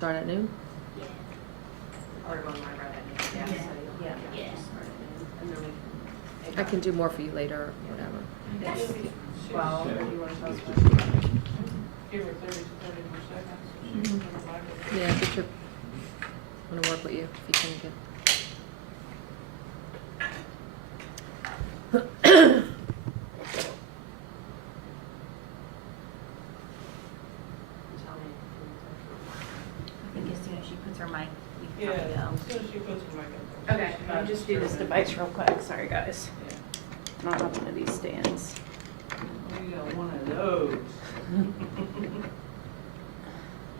Start at noon? Yeah. Or one might rather than Yeah. so Yeah. yeah. Just start it in, and then we I can do more for you later, whatever. That's 12, if you want to tell us. Give her 30 more seconds. So she can come back. Yeah, get your, I want to work with you if you can get. Tell me. I think as soon as she puts her mic, we can Yeah, probably go. as soon as she puts her mic up. Okay, let me just do this device real quick. Sorry, guys. Yeah. I don't have one of these stands. We got one of those.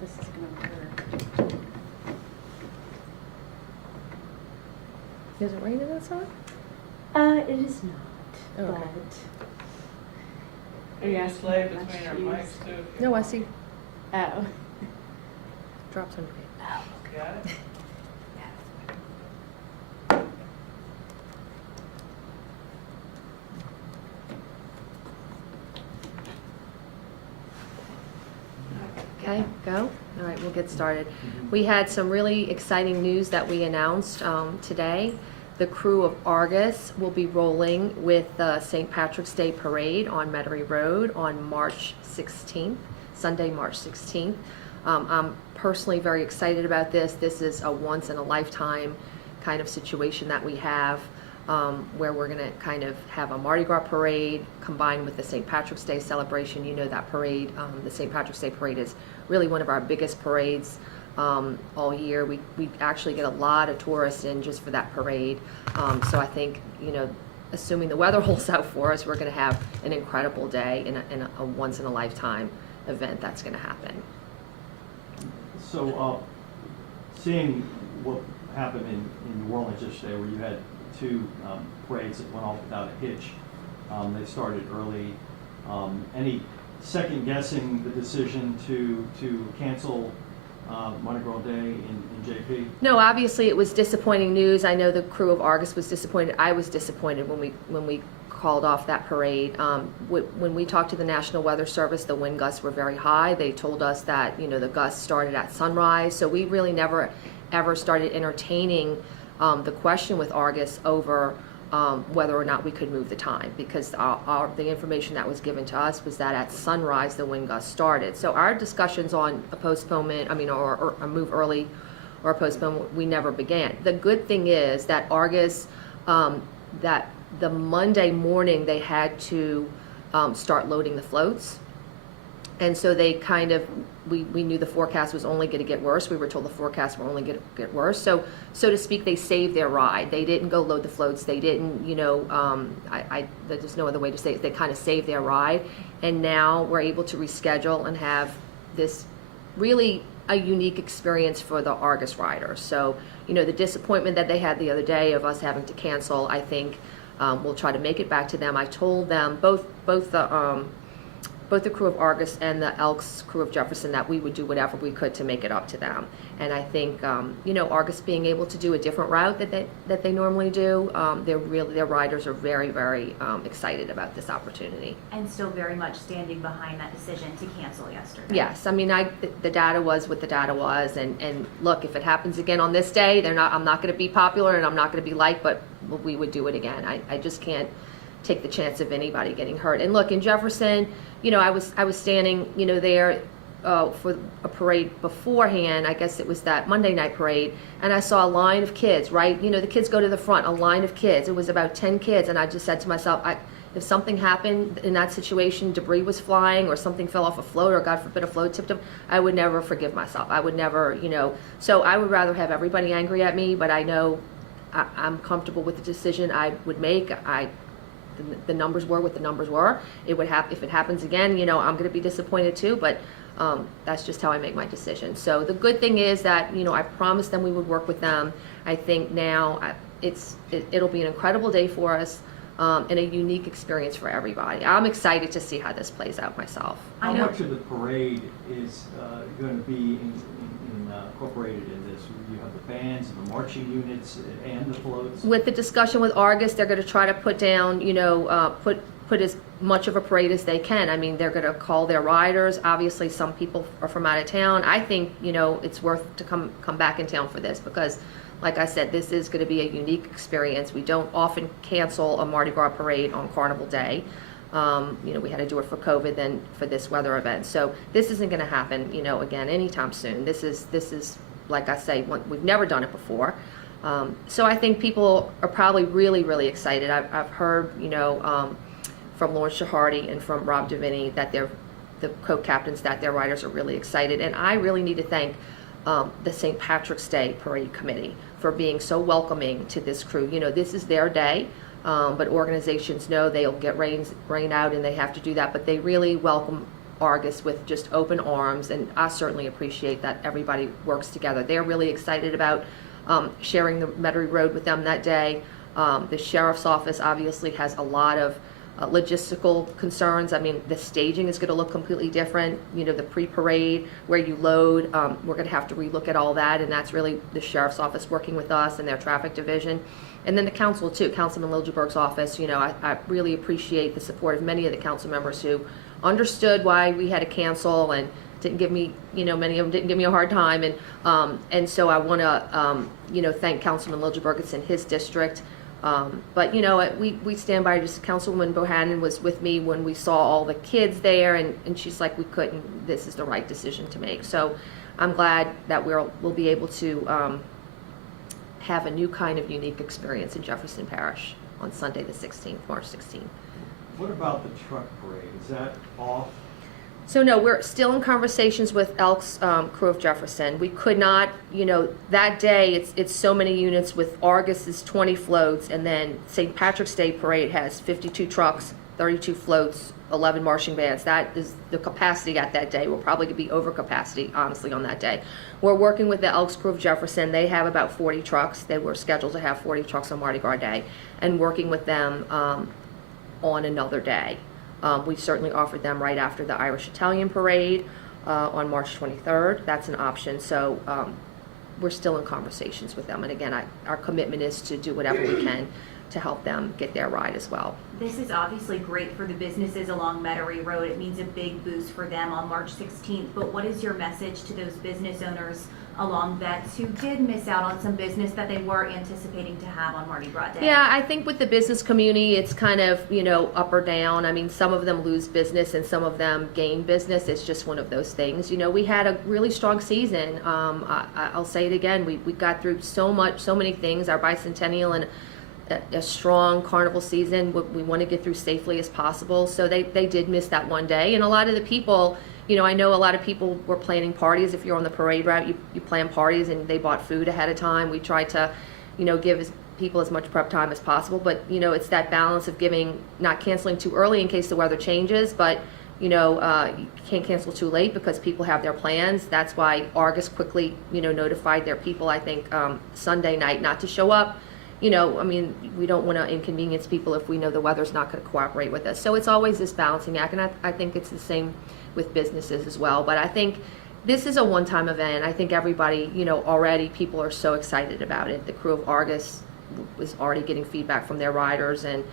This is gonna work. Is it raining outside? It is not, Oh, but. okay. Are you Yes, slave my between our shoes. mics too? No, I see Oh. drops on your face. Oh, Got it? Okay, go. All right, we'll get started. We had some really exciting news that we announced today. The Krewe of Argus will be rolling with the St. Patrick's Day Parade on Metairie Road on March 16th, Sunday, March 16th. I'm personally very excited about this. This is a once-in-a-lifetime kind of situation that we have, where we're going to kind of have a Mardi Gras parade combined with the St. Patrick's Day celebration. You know that parade, the St. Patrick's Day parade is really one of our biggest parades all year. We actually get a lot of tourists in just for that parade. So I think, you know, assuming the weather holds out for us, we're going to have an incredible day in a once-in-a-lifetime event that's going to happen. So, seeing what happened in New Orleans yesterday, where you had two parades that went off without a hitch, they started early. Any second guessing the decision to cancel Mardi Gras Day in JP? No, obviously it was disappointing news. I know the Krewe of Argus was disappointed. I was disappointed when we called off that parade. When we talked to the National Weather Service, the wind gusts were very high. They told us that, you know, the gusts started at sunrise. So we really never ever started entertaining the question with Argus over whether or not we could move the time, because the information that was given to us was that at sunrise the wind gusts started. So our discussions on a postponement, or a move early or a postponement, we never began. The good thing is that Argus, that the Monday morning they had to start loading the floats. And so they kind of, we knew the forecast was only going to get worse. We were told the forecast were only going to get worse. So to speak, they saved their ride. They didn't go load the floats. They didn't, you know, there's no other way to say it. They kind of saved their ride. And now we're able to reschedule and have this really a unique experience for the Argus riders. So, you know, the disappointment that they had the other day of us having to cancel, I think we'll try to make it back to them. I told them, both the Krewe of Argus and the Elks Krewe of Jefferson, that we would do whatever we could to make it up to them. And I think, you know, Argus being able to do a different route that they normally do, their riders are very, very excited about this opportunity. And still very much standing behind that decision to cancel yesterday. Yes, I mean, the data was what the data was, and look, if it happens again on this day, I'm not going to be popular and I'm not going to be liked, but we would do it again. I just can't take the chance of anybody getting hurt. And look, in Jefferson, you know, I was standing, you know, there for a parade beforehand. I guess it was that Monday night parade, and I saw a line of kids, right? You know, the kids go to the front, a line of kids. It was about 10 kids, and I just said to myself, if something happened in that situation, debris was flying or something fell off a float, or God forbid a float tipped up, I would never forgive myself. I would never, you know, so I would rather have everybody angry at me, but I know I'm comfortable with the decision I would make. The numbers were what the numbers were. It would have, if it happens again, you know, I'm going to be disappointed too, but that's just how I make my decision. So the good thing is that, you know, I promised them we would work with them. I think now it'll be an incredible day for us, and a unique experience for everybody. I'm excited to see how this plays out myself. How much of the parade is going to be incorporated in this? You have the bands and the marching units and the floats? With the discussion with Argus, they're going to try to put down, you know, put as much of a parade as they can. I mean, they're gonna call their riders. Obviously, some people are from out of town. I think, you know, it's worth to come back in town for this because, like I said, this is gonna be a unique experience. We don't often cancel a Mardi Gras parade on Carnival Day. You know, we had to do it for COVID, then for this weather event. So this isn't gonna happen, you know, again, anytime soon. This is, like I say, we've never done it before. So I think people are probably really, really excited. I've heard, you know, from Lauren Shahardy and from Rob Davini that the co-captains, that their riders are really excited. And I really need to thank the St. Patrick's Day Parade Committee for being so welcoming to this crew. You know, this is their day, but organizations know they'll get rain out and they have to do that, but they really welcome Argus with just open arms, and I certainly appreciate that everybody works together. They're really excited about sharing the Metairie Road with them that day. The sheriff's office obviously has a lot of logistical concerns. I mean, the staging is going to look completely different. You know, the pre-parade, where you load, we're going to have to relook at all that, and that's really the sheriff's office working with us and their traffic division. And then the council too, Councilman Liljeburg's office. You know, I really appreciate the support of many of the council members who understood why we had to cancel and didn't give me, you know, many of them didn't give me a hard time. And so I want to, you know, thank Councilman Liljeburg. It's in his district. But, you know, we stand by. Just Councilwoman Bohannon was with me when we saw all the kids there, and she's like, we couldn't, this is the right decision to make. So I'm glad that we'll be able to have a new kind of unique experience in Jefferson Parish on Sunday the 16th, March 16th. What about the truck parade? Is that off? So no, we're still in conversations with Elks Krewe of Jefferson. We could not, you know, that day it's so many units. With Argus is 20 floats, and then St. Patrick's Day Parade has 52 trucks, 32 floats, 11 marching bands. That is the capacity at that day. We'll probably be over capacity, honestly, on that day. We're working with the Elks Krewe of Jefferson. They have about 40 trucks. They were scheduled to have 40 trucks on Mardi Gras Day, and working with them on another day. We certainly offered them right after the Irish Italian Parade on March 23rd. That's an option. So we're still in conversations with them. And again, our commitment is to do whatever we can to help them get their ride as well. This is obviously great for the businesses along Metairie Road. It means a big boost for them on March 16th. But what is your message to those business owners along Vets who did miss out on some business that they were anticipating to have on Mardi Gras Day? Yeah, I think with the business community, it's kind of, you know, up or down. I mean, some of them lose business and some of them gain business. It's just one of those things. You know, we had a really strong season. I'll say it again. We got through so many things. Our bicentennial and a strong carnival season. We want to get through safely as possible. So they did miss that one day. And a lot of the people, you know, I know a lot of people were planning parties. If you're on the parade route, you plan parties, and they bought food ahead of time. We tried to, you know, give people as much prep time as possible. But, you know, it's that balance of not canceling too early in case the weather changes, but, you know, you can't cancel too late because people have their plans. That's why Argus quickly, you know, notified their people, I think, Sunday night not to show up. You know, I mean, we don't want to inconvenience people if we know the weather's not going to cooperate with us. So it's always this balancing act, and I think it's the same with businesses as well. But I think this is a one-time event. I think everybody, you know, already people are so excited about it. The Krewe of Argus was already getting feedback from their riders and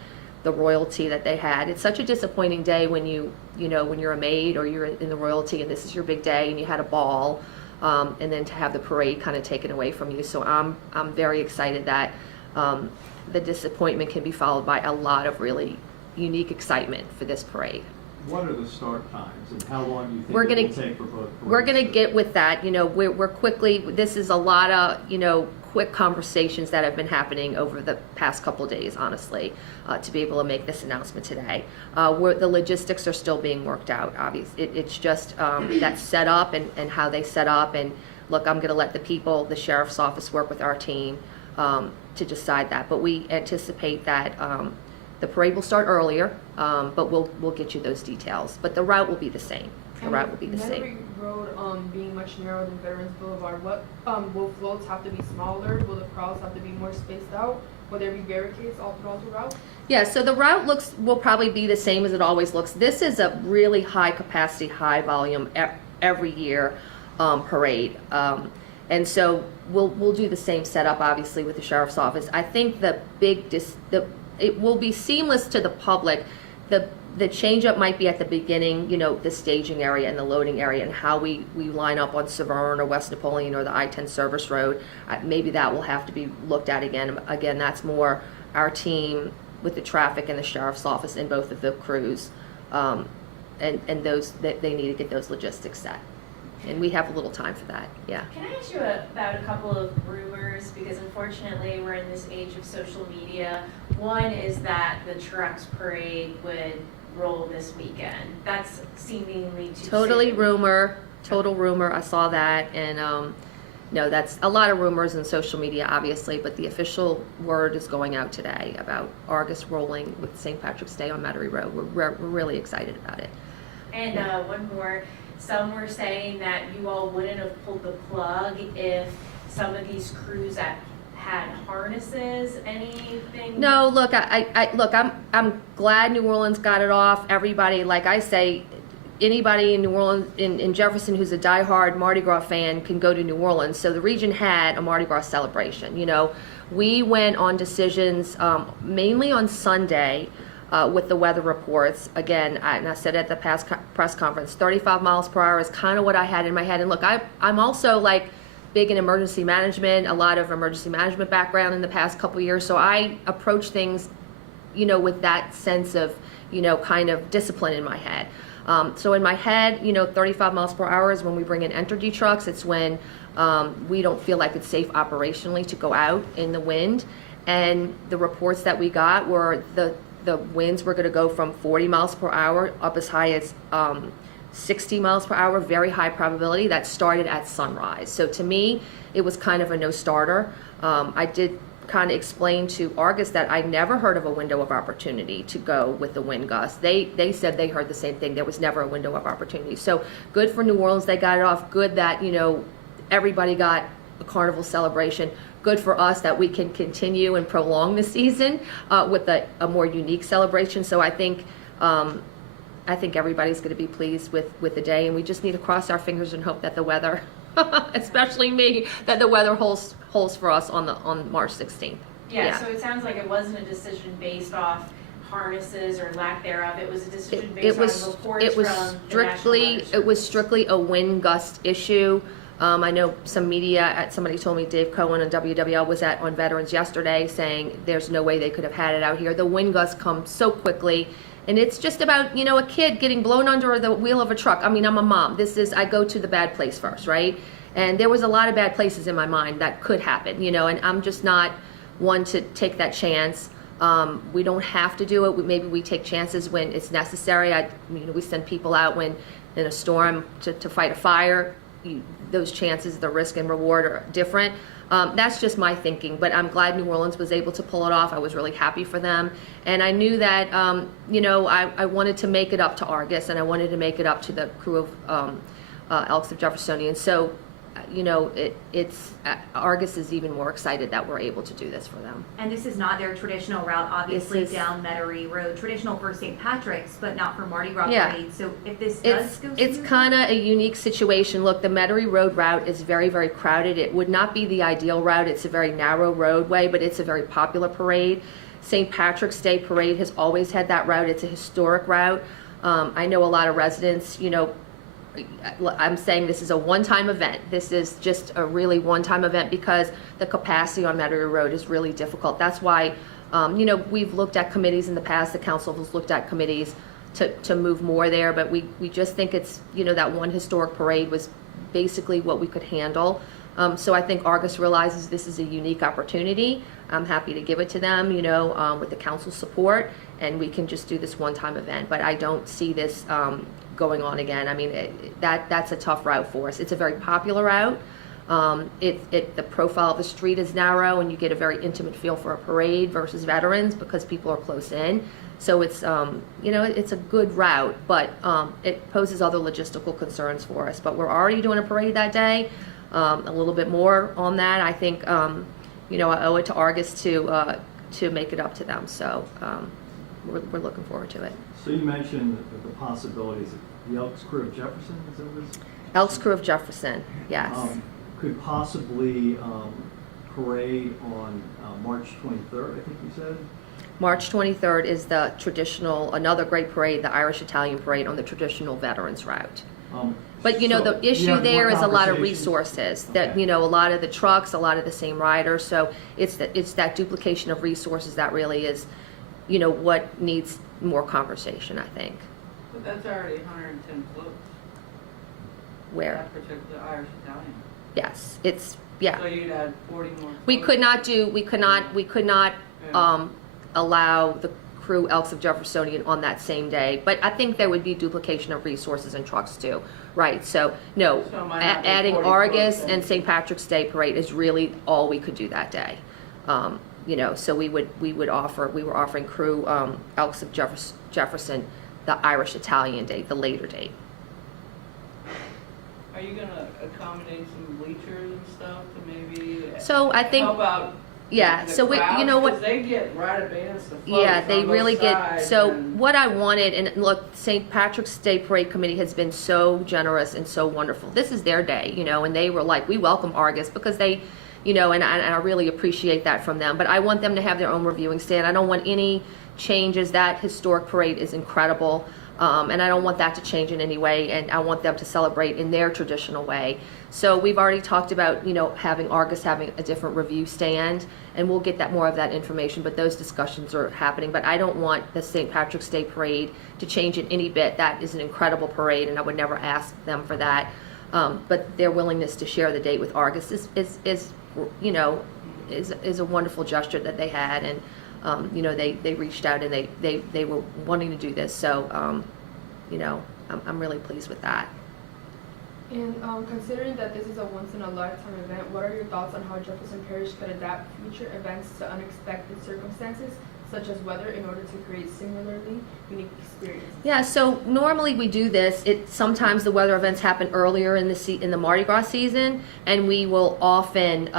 the royalty that they had. It's such a disappointing day when you know, when you're a maid or you're in the royalty and this is your big day and you had a ball, and then to have the parade kind of taken away from you. So I'm very excited that the disappointment can be followed by a lot of really unique excitement for this parade. What are the start times, and how long do you think We're it gonna- will take for both parades? We're going to get with that. You know, we're quickly, this is a lot of, you know, quick conversations that have been happening over the past couple of days, honestly, to be able to make this announcement today. The logistics are still being worked out, obviously. It's just that set up and how they set up. And look, I'm going to let the sheriff's office work with our team to decide that. But we anticipate that the parade will start earlier, but we'll get you those details. But the route will be the same. The route will be the same. Metairie Road being much narrower than Veterans Boulevard, will floats have to be smaller? Will the crowds have to be more spaced out? Will there be barricades all throughout the route? Yeah, so the route will probably be the same as it always looks. This is a really high capacity, high volume every year parade. And so we'll do the same setup, obviously, with the sheriff's office. I think it will be seamless to the public. the change up might be at the beginning, the staging area and the loading area and how we line up on Severn or West Napoleon or the I-10 service road. Maybe that will have to be looked at again. Again, that's more our team with the traffic and the sheriff's office and both of the crews. And those, they need to get those logistics set. And we have a little time for that, yeah. Can I ask you about a couple of rumors? Because unfortunately, we're in this age of social media. One is that the trucks parade would roll this weekend. That's seemingly too Totally soon. rumor, total rumor. I saw that, and no, that's a lot of rumors in social media, obviously, but the official word is going out today about Argus rolling with St. Patrick's Day on Metairie Road. We're really excited about it. And one more. Some were saying that you all wouldn't have pulled the plug if some of these crews that had harnesses, anything? No, look, I'm glad New Orleans got it off. Everybody, like I say, anybody in New Orleans, in Jefferson who's a diehard Mardi Gras fan can go to New Orleans. So the region had a Mardi Gras celebration. We went on decisions mainly on Sunday with the weather reports. Again, and I said at the past press conference, 35 miles per hour is kind of what I had in my head. And look, I'm also like big in emergency management, a lot of emergency management background in the past couple years. So I approach things, with that sense of, kind of discipline in my head. So in my head, 35 miles per hour is when we bring in energy trucks. It's when we don't feel like it's safe operationally to go out in the wind. And the reports that we got were the winds were going to go from 40 miles per hour up as high as 60 miles per hour, very high probability. That started at sunrise. So to me, it was kind of a no-starter. I did kind of explain to Argus that I never heard of a window of opportunity to go with the wind gusts. They said they heard the same thing. There was never a window of opportunity. So good for New Orleans. They got it off. Good that, everybody got a carnival celebration. Good for us that we can continue and prolong the season with a more unique celebration. So I think everybody's going to be pleased with the day, and we just need to cross our fingers and hope that the weather, especially me, that the weather holds for us on March 16th. Yeah, so it sounds like it wasn't a decision based off harnesses or lack thereof. It was a decision based on reports from the National Weather Service. It was strictly a wind gust issue. I know some media, somebody told me Dave Cohen on WWL was on Veterans yesterday saying there's no way they could have had it out here. The wind gusts come so quickly, and it's just about, a kid getting blown under the wheel of a truck. I mean, I'm a mom. I go to the bad place first, right? And there was a lot of bad places in my mind that could happen, and I'm just not one to take that chance. We don't have to do it. Maybe we take chances when it's necessary. We send people out when in a storm to fight a fire. Those chances, the risk and reward are different. That's just my thinking, but I'm glad New Orleans was able to pull it off. I was really happy for them. And I knew that, I wanted to make it up to Argus, and I wanted to make it up to the Krewe of Elks of Jeffersonian. So, Argus is even more excited that we're able to do this for them. And this is not their traditional route, obviously, This is- down Metairie Road. Traditional for St. Patrick's, but not for Mardi Gras Yeah. parade. So if this does go It's smoothly- kind of a unique situation. Look, the Metairie Road route is very, very crowded. It would not be the ideal route. It's a very narrow roadway, but it's a very popular parade. St. Patrick's Day parade has always had that route. It's a historic route. I know a lot of residents, I'm saying this is a one-time event. This is just a really one-time event because the capacity on Metairie Road is really difficult. That's why, we've looked at committees in the past. The council has looked at committees to move more there, but we just think it's, that one historic parade was basically what we could handle. So I think Argus realizes this is a unique opportunity. I'm happy to give it to them, with the council's support, and we can just do this one-time event. But I don't see this going on again. I mean, that's a tough route for us. It's a very popular route. The profile of the street is narrow, and you get a very intimate feel for a parade versus veterans because people are close in. So it's, it's a good route, but it poses other logistical concerns for us. But we're already doing a parade that day. A little bit more on that. I think, I owe it to Argus to make it up to them. So we're looking forward to it. So you mentioned the possibilities of the Elks Krewe of Jefferson, is that what it's? Elks Krewe of Jefferson, yes. Could possibly parade on March 23rd, I think you said? March 23rd is the traditional, another great parade, the Irish Italian Parade on the traditional Veterans Route. But you know, So the you issue have more there is a lot of conversations? resources, that, Okay. you know, a lot of the trucks, a lot of the same riders, so it's that duplication of resources that really is, you know, what needs more conversation, I think. But that's already 110 floats. Where, That particular Irish Italian. yes, it's, yeah. So you'd add 40 more. We could not do, we could not, Yeah. allow the Krewe Elks of Jeffersonian on that same day, but I think there would be duplication of resources and trucks too, right? So, no, So it might not be adding 40 Argus floats and then. St. Patrick's Day Parade is really all we could do that day. You know, so we were offering Krewe, Elks of Jefferson, the Irish Italian Day, the later date. Are you gonna accommodate some bleachers and stuff to maybe So I think, help out? yeah, the so we, you crowds? know what? 'Cause they get right advanced the floats Yeah, they on really both get, sides so and- what I wanted, and look, St. Patrick's Day Parade Committee has been so generous and so wonderful. This is their day, you know, and they were like, we welcome Argus because they, you know, and I really appreciate that from them. But I want them to have their own reviewing stand. I don't want any changes. That historic parade is incredible. And I don't want that to change in any way, and I want them to celebrate in their traditional way. So we've already talked about, you know, having Argus having a different review stand, and we'll get that more of that information, but those discussions are happening. But I don't want the St. Patrick's Day Parade to change in any bit. That is an incredible parade, and I would never ask them for that. But their willingness to share the date with Argus is you know, is a wonderful gesture that they had, and you know, they reached out and they were wanting to do this. So, you know, I'm really pleased with that. And considering that this is a once-in-a-lifetime event, what are your thoughts on how Jefferson Parish could adapt future events to unexpected circumstances, such as weather, in order to create similarly unique experiences? Yeah, so normally we do this. Sometimes the weather events happen earlier in the Mardi Gras season, and we will often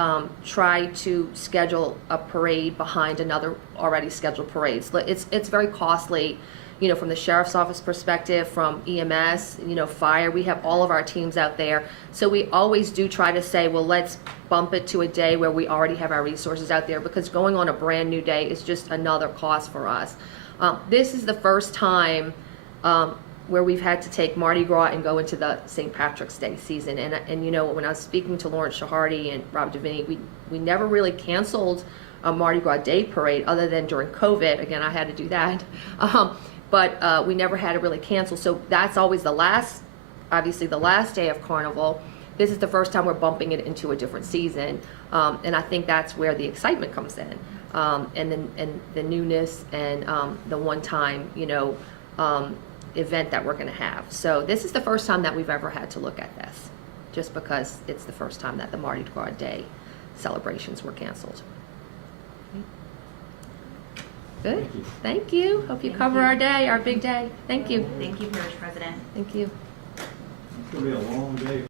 try to schedule a parade behind another already scheduled parade. So it's very costly, you know, from the sheriff's office perspective, from EMS, you know, fire. We have all of our teams out there, so we always do try to say, well, let's bump it to a day where we already have our resources out there, because going on a brand new day is just another cost for us. This is the first time where we've had to take Mardi Gras and go into the St. Patrick's Day season. And you know, when I was speaking to Lawrence Shahardy and Rob Davini, we never really canceled a Mardi Gras Day parade other than during COVID. Again, I had to do that. But we never had to really cancel. So that's always obviously the last day of Carnival. This is the first time we're bumping it into a different season. And I think that's where the excitement comes in. And the newness and the one-time, you know, event that we're going to have. So this is the first time that we've ever had to look at this, just because it's the first time that the Mardi Gras Day celebrations were canceled. Good. Thank you. Thank you. Hope you Thank cover you. our day, our big day. Thank you. Thank you, Parish President. Thank you. It's gonna be a long day.